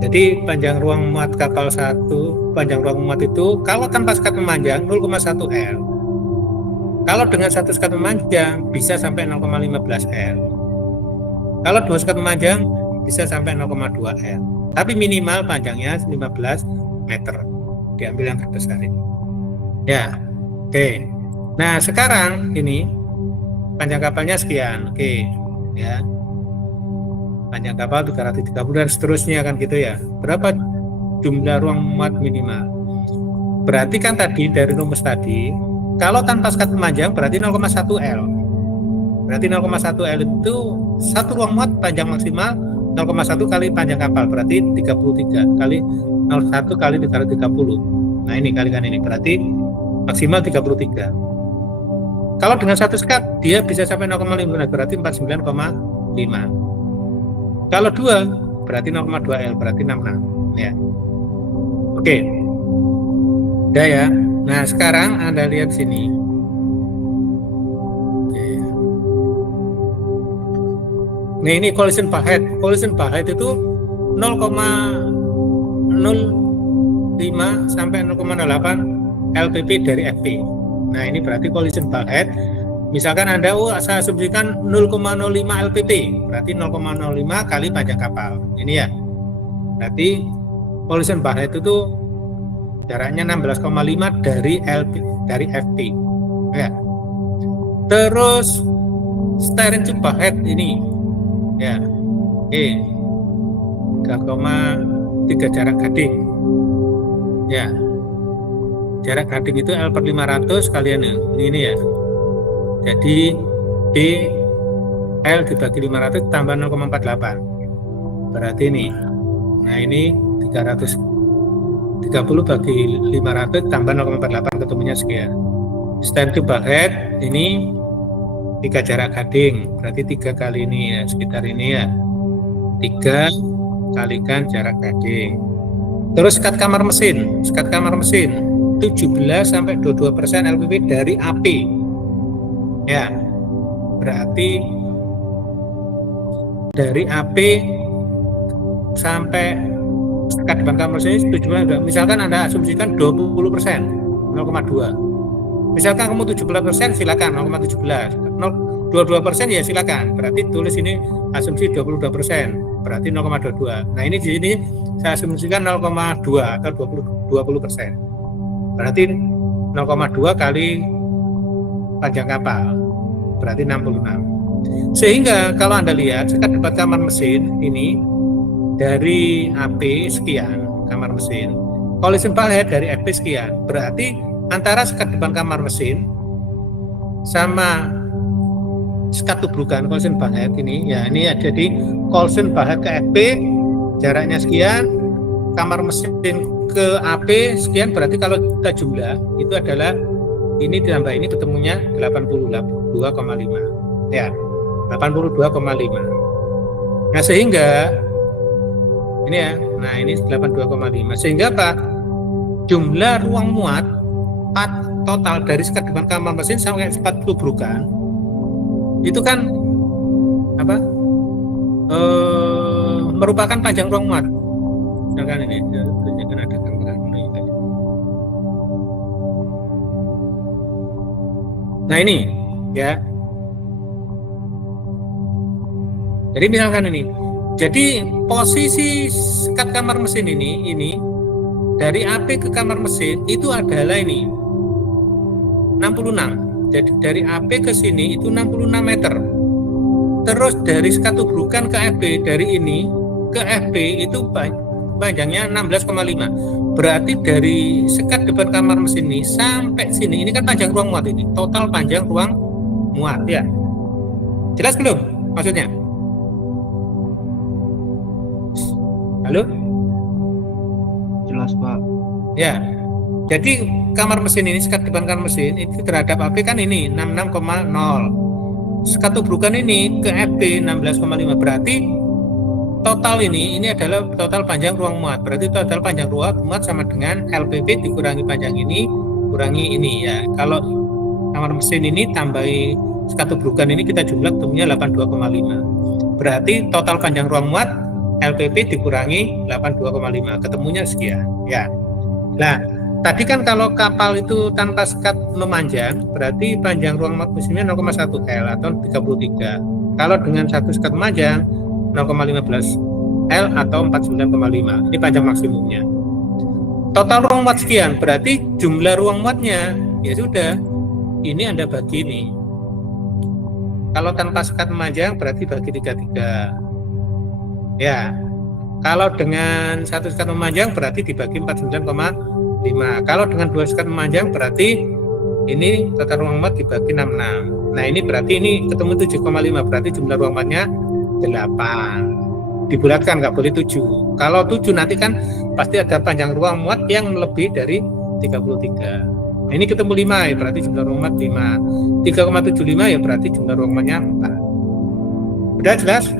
Jadi panjang ruang muat kapal 1, panjang ruang muat itu kalau tanpa sekat memanjang 0,1 L. Kalau dengan satu sekat memanjang bisa sampai 0,15 L. Kalau dua sekat memanjang bisa sampai 0,2 L. Tapi minimal panjangnya 15 meter. Diambil yang terbesar ini. Ya, oke. Nah sekarang ini panjang kapalnya sekian, oke, ya. Panjang kapal 330 dan seterusnya kan gitu ya. Berapa jumlah ruang muat minimal? Berarti kan tadi dari rumus tadi, kalau tanpa sekat memanjang berarti 0,1 L. Berarti 0,1 L itu satu ruang muat panjang maksimal 0,1 kali panjang kapal, berarti 33 kali 0,1 kali 330. Nah ini kalikan ini berarti maksimal 33. Kalau dengan satu sekat dia bisa sampai 0,5, berarti 49,5. Kalau dua berarti 0,2 L, berarti 66 ya. Oke. Udah ya. Nah, sekarang Anda lihat sini. Oke. Nah, ini collision bulkhead. Collision bulkhead itu 0,05 sampai 0,8 LPP dari FP. Nah, ini berarti collision bulkhead. Misalkan Anda saya asumsikan 0,05 LPP, berarti 0,05 kali panjang kapal. Ini ya. Berarti collision bulkhead itu jaraknya 16,5 dari FP. Ya. Terus steering tube bulkhead ini ya. 3,3 jarak gading. Ya. Jarak gading itu L/500 kalian ini ya. Jadi D L dibagi 500 tambah 0,48 berarti ini. Nah ini 330 bagi 500 tambah 0,48 ketemunya sekian. Steering tube bulkhead ini 3 jarak gading berarti 3 kali ini ya, sekitar ini ya, 3 kalikan jarak gading. Terus sekat kamar mesin 17 sampai 22% LPP dari AP. Ya, berarti dari AP sampai sekat depan kamar mesin 17, misalkan Anda asumsikan 20%, 0,2. Misalkan kamu 17%, silakan 0,17. 22% ya silakan. Berarti tulis ini asumsi 22%, berarti 0,22. Nah, ini di sini saya asumsikan 0,2 atau 20%. Berarti 0,2 kali panjang kapal berarti 66. Sehingga kalau Anda lihat sekat depan kamar mesin ini dari AP sekian kamar mesin, collision bulkhead dari FP sekian, berarti antara sekat depan kamar mesin sama sekat tubrukan collision bulkhead ini ya, ini ya, jadi collision bulkhead ke FP jaraknya sekian, kamar mesin ke AP sekian, berarti kalau kita jumlah itu adalah ini ditambah ini ketemunya 82,5 ya, 82,5. Nah sehingga ini ya, nah ini 82,5 sehingga apa, jumlah ruang muat total dari sekat depan kamar mesin sampai sekat tubrukan itu kan apa, merupakan panjang ruang muat. Misalkan ini kan ada gambaran ini. Nah ini ya. Jadi misalkan ini. Jadi posisi sekat kamar mesin ini dari AP ke kamar mesin itu adalah ini 66. Jadi dari AP ke sini itu 66 meter. Terus dari sekat tubrukan ke FP dari ini ke FP itu panjangnya 16,5. Berarti dari sekat depan kamar mesin ini sampai sini, ini kan panjang ruang muat ini, total panjang ruang muat ya. Jelas belum maksudnya? Halo? Jelas Pak. Ya. Jadi kamar mesin ini, sekat depan kamar mesin itu terhadap AP kan ini 66,0. Sekat tubrukan ini ke FP 16,5. Berarti total ini adalah total panjang ruang muat. Berarti total panjang ruang muat sama dengan LPP dikurangi panjang ini, kurangi ini ya. Kalau kamar mesin ini tambahi sekat tubrukan ini kita jumlah ketemunya 82,5. Berarti total panjang ruang muat LPP dikurangi 82,5, ketemunya sekian. Ya. Nah, tadi kan kalau kapal itu tanpa sekat memanjang, berarti panjang ruang muat mesinnya 0,1 L atau 33. Kalau dengan satu sekat memanjang 0,15 L atau 49,5. Ini panjang maksimumnya. Total ruang muat sekian, berarti jumlah ruang muatnya ya sudah. Ini Anda bagi ini. Kalau tanpa sekat memanjang berarti bagi 33. Ya. Kalau dengan satu sekat memanjang berarti dibagi 49,5. Kalau dengan dua sekat memanjang berarti ini total ruang muat dibagi 66. Nah, ini berarti ini ketemu 7,5, berarti jumlah ruang muatnya 8. Dibulatkan, nggak boleh 7. Kalau 7 nanti kan pasti ada panjang ruang muat yang lebih dari 33. Nah, ini ketemu 5 ya, berarti jumlah ruang muat 5. 3,75 ya berarti jumlah ruang muatnya 4. Udah jelas?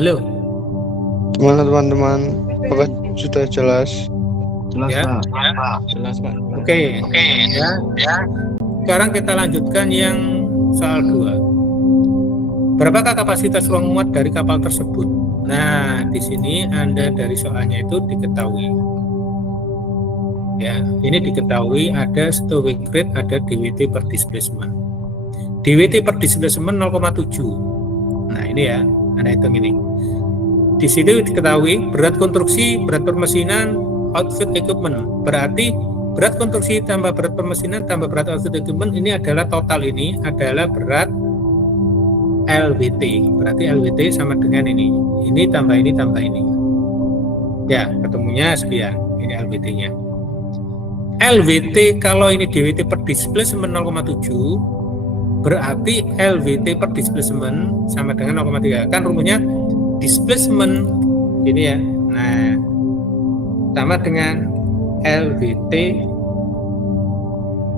Halo. Gimana teman-teman? Apakah sudah jelas? Jelas, Ya. Pak. Jelas, Pak. Oke. Ya. Sekarang kita lanjutkan yang soal 2. Berapakah kapasitas ruang muat dari kapal tersebut? Nah, di sini Anda dari soalnya itu diketahui. Ya, ini diketahui ada stowage rate, ada DWT per displacement. DWT per displacement 0,7. Nah, ini ya, Anda hitung ini. Di sini diketahui berat konstruksi, berat permesinan, outfit equipment. Berarti berat konstruksi tambah berat permesinan tambah berat outfit equipment ini adalah total, ini adalah berat LWT. Berarti LWT sama dengan ini. Ini tambah ini tambah ini. Ya, ketemunya sekian. Ini LWT-nya. LWT kalau ini DWT per displacement 0,7, berarti LWT per displacement sama dengan 0,3. Kan rumusnya displacement ini ya. Nah, sama dengan LWT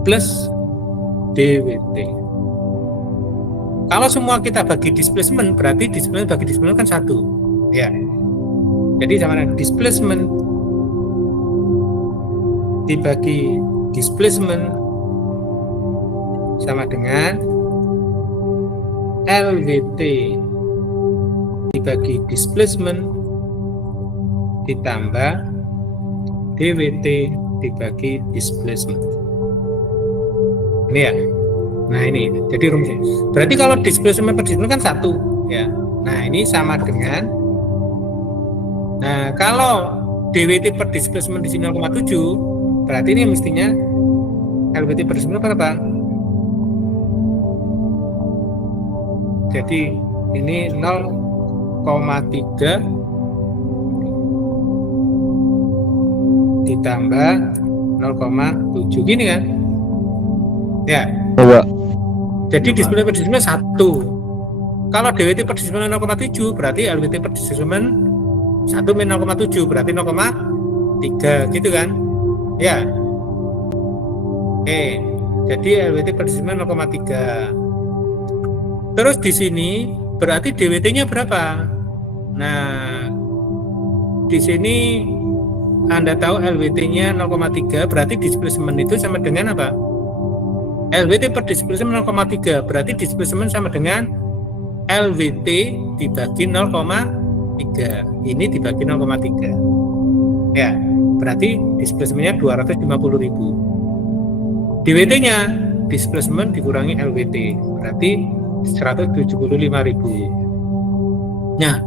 plus DWT. Kalau semua kita bagi displacement, berarti displacement bagi displacement kan 1. Ya. Jadi sama dengan displacement dibagi displacement sama dengan LWT dibagi displacement ditambah DWT dibagi displacement. Ini ya. Nah, ini jadi rumusnya. Berarti kalau displacement per displacement kan 1 ya. Nah, ini sama dengan, nah kalau DWT per displacement di sini 0,7, berarti ini mestinya LWT per displacement berapa? Jadi ini 0,3 ditambah 0,7 gini kan? Ya. Coba. Jadi displacement per displacement 1. Kalau DWT per displacement 0,7 berarti LWT per displacement 1 min 0,7 berarti 0,3 gitu kan? Ya. Oke. Jadi LWT per displacement 0,3. Terus di sini berarti DWT-nya berapa? Nah, di sini Anda tahu LWT-nya 0,3, berarti displacement itu sama dengan apa? LWT per displacement 0,3, berarti displacement sama dengan LWT dibagi 0,3. Ini dibagi 0,3. Ya, berarti displacementnya 250.000. DWT-nya displacement dikurangi LWT, berarti 175.000. Nah,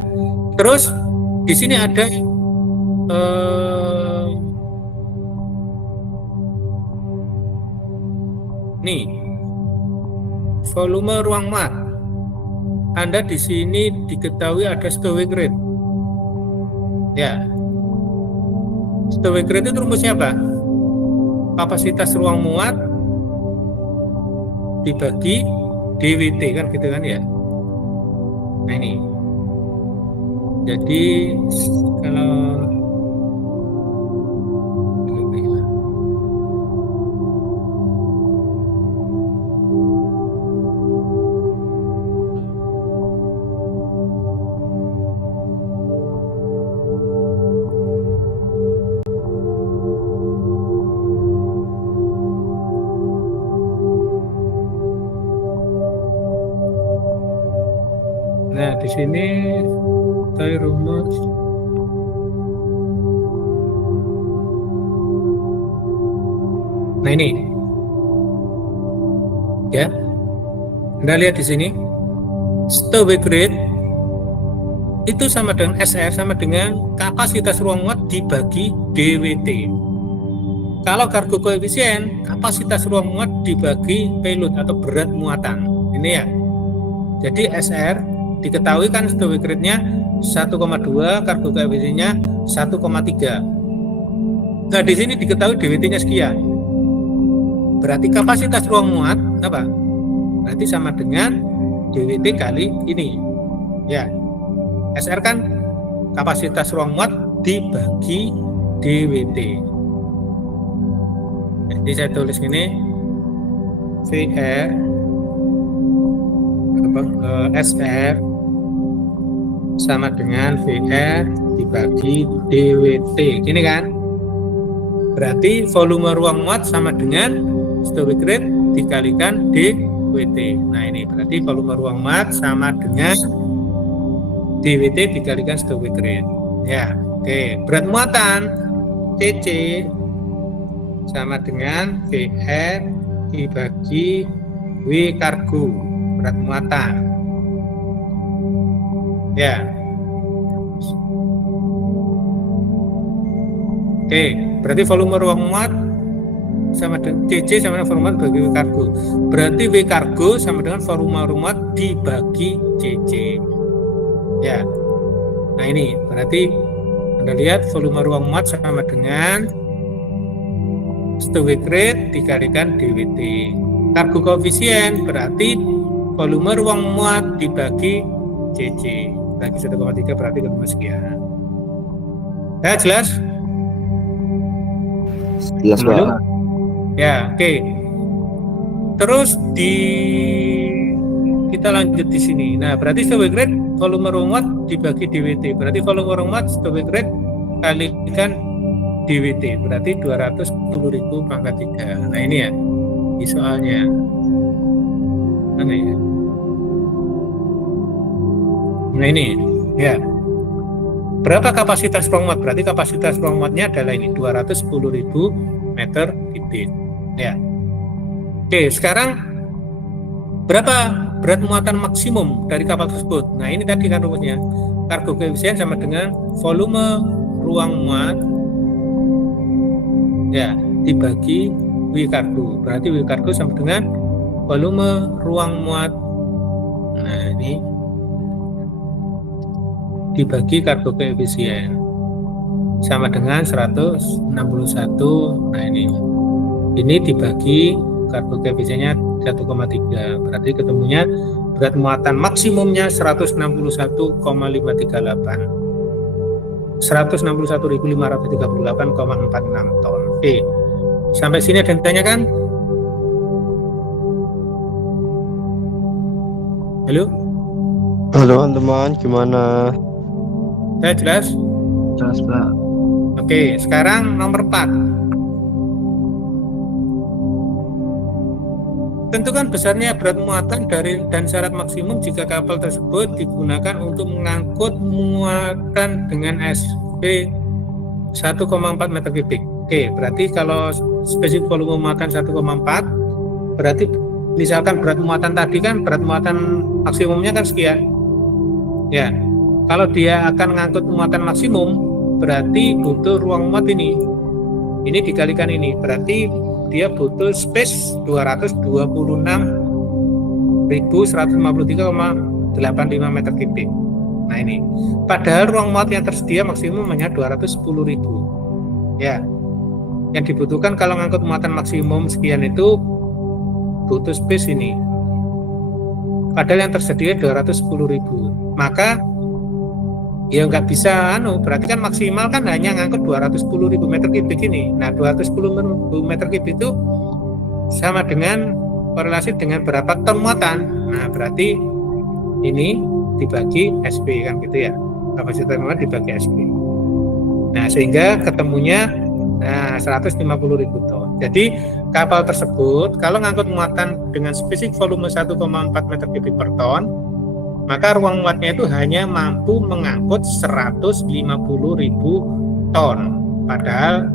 terus di sini ada nih volume ruang muat. Anda di sini diketahui ada stowage rate. Ya, stowage rate itu rumusnya apa? Kapasitas ruang muat dibagi DWT kan gitu kan ya. Nah ini. Jadi kalau di sini dari rumus nah ini ya, Anda lihat di sini stowage rate itu sama dengan SR sama dengan kapasitas ruang muat dibagi DWT. Kalau cargo koefisien, kapasitas ruang muat dibagi payload atau berat muatan. Ini ya. Jadi SR diketahui kan stowage rate-nya 1,2, cargo koefisiennya 1,3. Nah, di sini diketahui DWT-nya sekian. Berarti kapasitas ruang muat apa? Berarti sama dengan DWT kali ini. Ya. SR kan kapasitas ruang muat dibagi DWT. Jadi saya tulis ini VR SR sama dengan VR dibagi DWT. Gini kan? Berarti volume ruang muat sama dengan stowage rate dikalikan DWT. Nah ini berarti volume ruang muat sama dengan DWT dikalikan stowage rate. Ya, oke. Berat muatan CC sama dengan VR dibagi W kargo, berat muatan. Ya. Oke, berarti volume ruang muat sama dengan CC sama dengan volume muat bagi W kargo. Berarti W kargo sama dengan volume ruang muat dibagi CC. Ya, nah ini berarti Anda lihat volume ruang muat sama dengan stowage rate dikalikan DWT. Cargo koefisien berarti volume ruang muat dibagi CC. Bagi 1,3 berarti ketemu sekian. Ya, jelas? Jelas, Pak. Ya, oke. Terus kita lanjut di sini. Nah, berarti stowage rate volume ruang muat dibagi DWT. Berarti volume ruang muat stowage rate kalikan DWT. Berarti 210.000 pangkat 3. Nah, ini ya. Di soalnya. Mana ya? Nah, ini ya. Berapa kapasitas ruang muat? Berarti kapasitas ruang muatnya adalah ini 210.000 meter kubik. Ya. Oke, sekarang berapa berat muatan maksimum dari kapal tersebut? Nah, ini tadi kan rumusnya. Cargo koefisien sama dengan volume ruang muat ya dibagi W cargo. Berarti W cargo sama dengan volume ruang muat. Nah, ini dibagi cargo koefisien sama dengan 161. Nah, ini dibagi cargo koefisiennya 1,3. Berarti ketemunya berat muatan maksimumnya 161,538. 161.538,46 ton. Oke. Sampai sini ada yang ditanyakan? Halo? Halo teman-teman, gimana? Saya jelas? Jelas, Pak. Oke, sekarang nomor 4. Tentukan besarnya berat muatan dari dan syarat maksimum jika kapal tersebut digunakan untuk mengangkut muatan dengan SP 1,4 meter kubik. Oke, berarti kalau spesifik volume muatan 1,4, berarti misalkan berat muatan tadi kan berat muatan maksimumnya kan sekian. Ya, kalau dia akan mengangkut muatan maksimum, berarti butuh ruang muat ini. Ini dikalikan ini, berarti dia butuh space 221.153,85 meter kubik. Nah ini, padahal ruang muat yang tersedia maksimum hanya 210.000. Ya, yang dibutuhkan kalau ngangkut muatan maksimum sekian itu butuh space ini. Padahal yang tersedia 210.000. Maka ya nggak bisa berarti kan maksimal kan hanya ngangkut 210.000 meter kubik ini. Nah, 210.000 meter kubik itu sama dengan korelasi dengan berapa ton muatan. Nah, berarti ini dibagi SP kan gitu ya. Kapasitas muat dibagi SP. Nah, sehingga ketemunya 150.000 ton. Jadi kapal tersebut kalau ngangkut muatan dengan spesifik volume 1,4 meter kubik per ton maka ruang muatnya itu hanya mampu mengangkut 150.000 ton. Padahal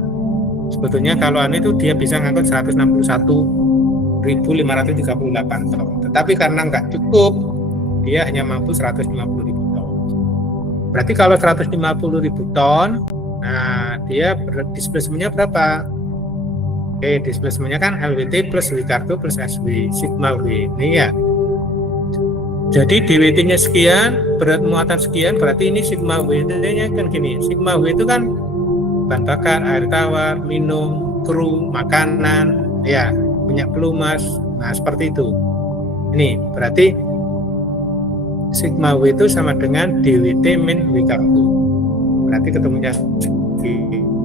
sebetulnya kalau itu dia bisa mengangkut 161.538 ton. Tetapi karena nggak cukup, dia hanya mampu 150.000 ton. Berarti kalau 150.000 ton, nah dia displacementnya berapa? Oke, displacementnya kan LWT plus W cargo plus SW, sigma W. Ini ya. Jadi DWT-nya sekian, berat muatan sekian, berarti ini sigma W-nya kan gini. Sigma W itu kan bahan bakar, air tawar, minum, kru, makanan, ya, minyak pelumas. Nah, seperti itu. Ini berarti sigma W itu sama dengan DWT min W cargo. Berarti ketemunya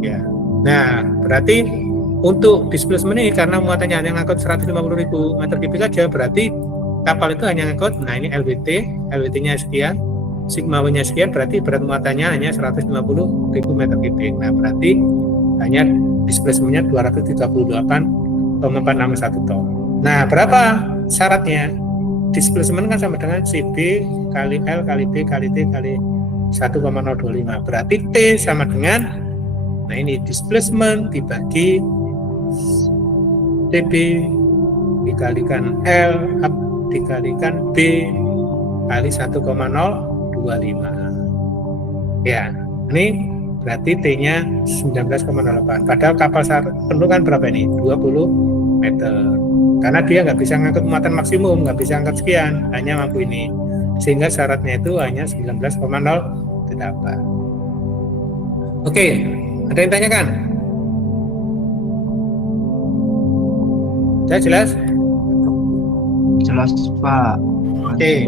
ya. Nah, berarti untuk displacement ini karena muatannya hanya ngangkut 150.000 meter kubik saja, berarti kapal itu hanya ngangkut, nah ini LWT-nya sekian, sigma W-nya sekian, berarti berat muatannya hanya 150.000 meter kubik. Nah, berarti hanya displacement-nya 238,461 ton. Nah, berapa syaratnya? Displacement kan sama dengan CB kali L kali B kali T kali 1,025. Berarti T sama dengan, nah ini displacement dibagi TB dikalikan L dikalikan B kali 1,025. Ya, ini berarti T-nya 19,08. Padahal kapal penuh kan berapa ini? 20 meter. Karena dia nggak bisa ngangkut muatan maksimum, nggak bisa angkat sekian, hanya mampu ini. Sehingga syaratnya itu hanya 19,08. Oke, ada yang tanyakan? Sudah jelas? Jelas Pak. Oke.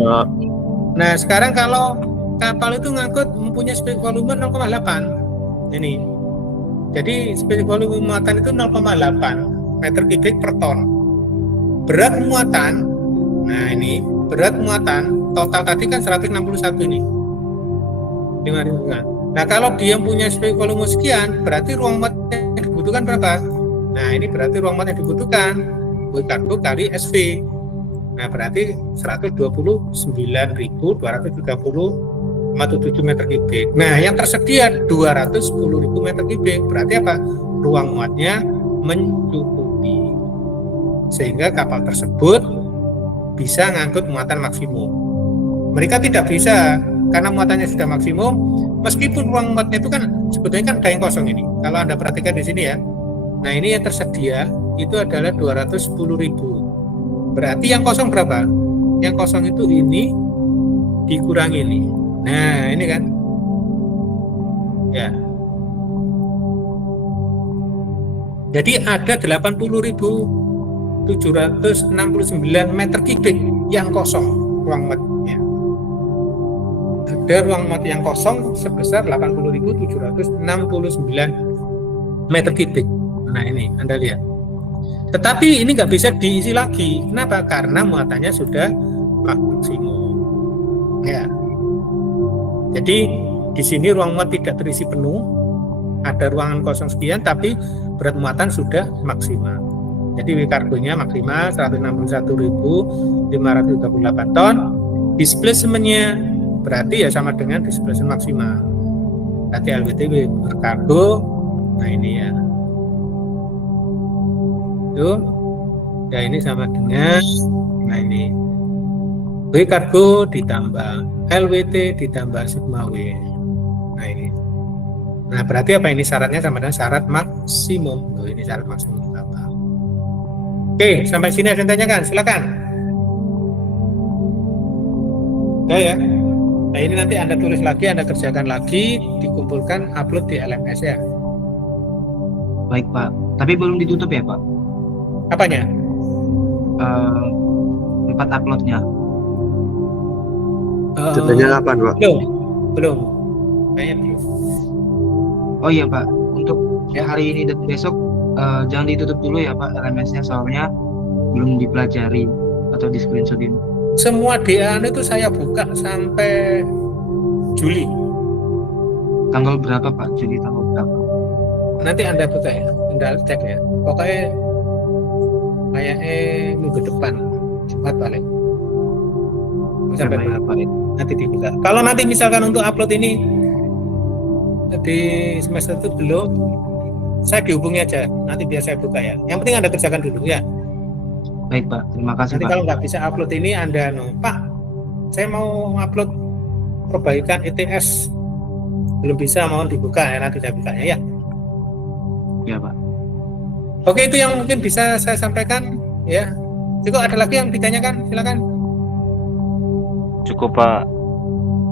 Nah, sekarang kalau kapal itu ngangkut mempunyai speed volume 0,8. Ini. Jadi speed volume muatan itu 0,8 meter kubik per ton. Berat muatan, nah ini berat muatan total tadi kan 161 ini. 5.000 kan. Nah, kalau dia punya speed volume sekian, berarti ruang muat yang dibutuhkan berapa? Nah, ini berarti ruang muat yang dibutuhkan W cargo kali SV. Nah, berarti 129.230,7 meter kubik. Nah, yang tersedia 210.000 meter kubik. Berarti apa? Ruang muatnya mencukupi. Sehingga kapal tersebut bisa ngangkut muatan maksimum. Mereka tidak bisa karena muatannya sudah maksimum, meskipun ruang muatnya itu kan sebetulnya kan ada yang kosong ini. Kalau Anda perhatikan di sini ya. Nah, ini yang tersedia itu adalah 210.000. Berarti yang kosong berapa? Yang kosong itu ini dikurangi ini. Nah, ini kan. Ya. Jadi ada 80.769 meter kubik yang kosong ruang muatnya. Ada ruang muat yang kosong sebesar 80.769 meter kubik. Nah, ini Anda lihat. Tetapi ini nggak bisa diisi lagi. Kenapa? Karena muatannya sudah maksimum. Ya. Jadi di sini ruang muat tidak terisi penuh, ada ruangan kosong sekian, tapi berat muatan sudah maksimal. Jadi W cargo-nya maksimal 161.538 ton. Displacement-nya berarti ya sama dengan displacement maksimal. Berarti LWT W cargo. Nah, ini ya. Tuh. Ya, ini sama dengan, nah ini W cargo ditambah LWT ditambah sigma W. Nah, ini. Nah, berarti apa ini syaratnya sama dengan syarat maksimum. Tuh, ini syarat maksimum apa? Oke, sampai sini ada yang tanyakan, silakan. Ya. Nah, ini nanti Anda tulis lagi, Anda kerjakan lagi, dikumpulkan, upload di LMS ya. Baik Pak. Tapi belum ditutup ya Pak? Apanya? Tempat uploadnya. Contohnya kapan, Pak? Belum. Kayaknya belum. Oh iya Pak. Untuk hari ini dan besok jangan ditutup dulu ya Pak LMS-nya, soalnya belum dipelajari atau di screenshotin. Semua DA itu saya buka sampai Juli. Tanggal berapa Pak? Juli tanggal berapa? Nanti Anda buka ya, Anda cek ya. Pokoknya kayaknya minggu depan, Jumat paling. sampai baik, Maret Pak. nanti dibuka. Kalau nanti misalkan untuk upload ini di semester itu belum, saya dihubungi aja, nanti biar saya buka ya. Yang penting Anda kerjakan dulu ya. Baik, Pak. Terima kasih, Nanti Pak. kalau nggak bisa upload ini Anda, Pak, saya mau upload perbaikan ETS, belum bisa, mohon dibuka ya, nanti saya bukanya ya. Ya, Pak. Oke, itu yang mungkin bisa saya sampaikan ya. Jika ada lagi yang ditanyakan, silakan. Cukup Pak.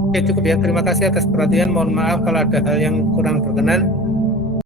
Oke, cukup ya. Terima kasih atas perhatian. Mohon maaf kalau ada hal yang kurang berkenan.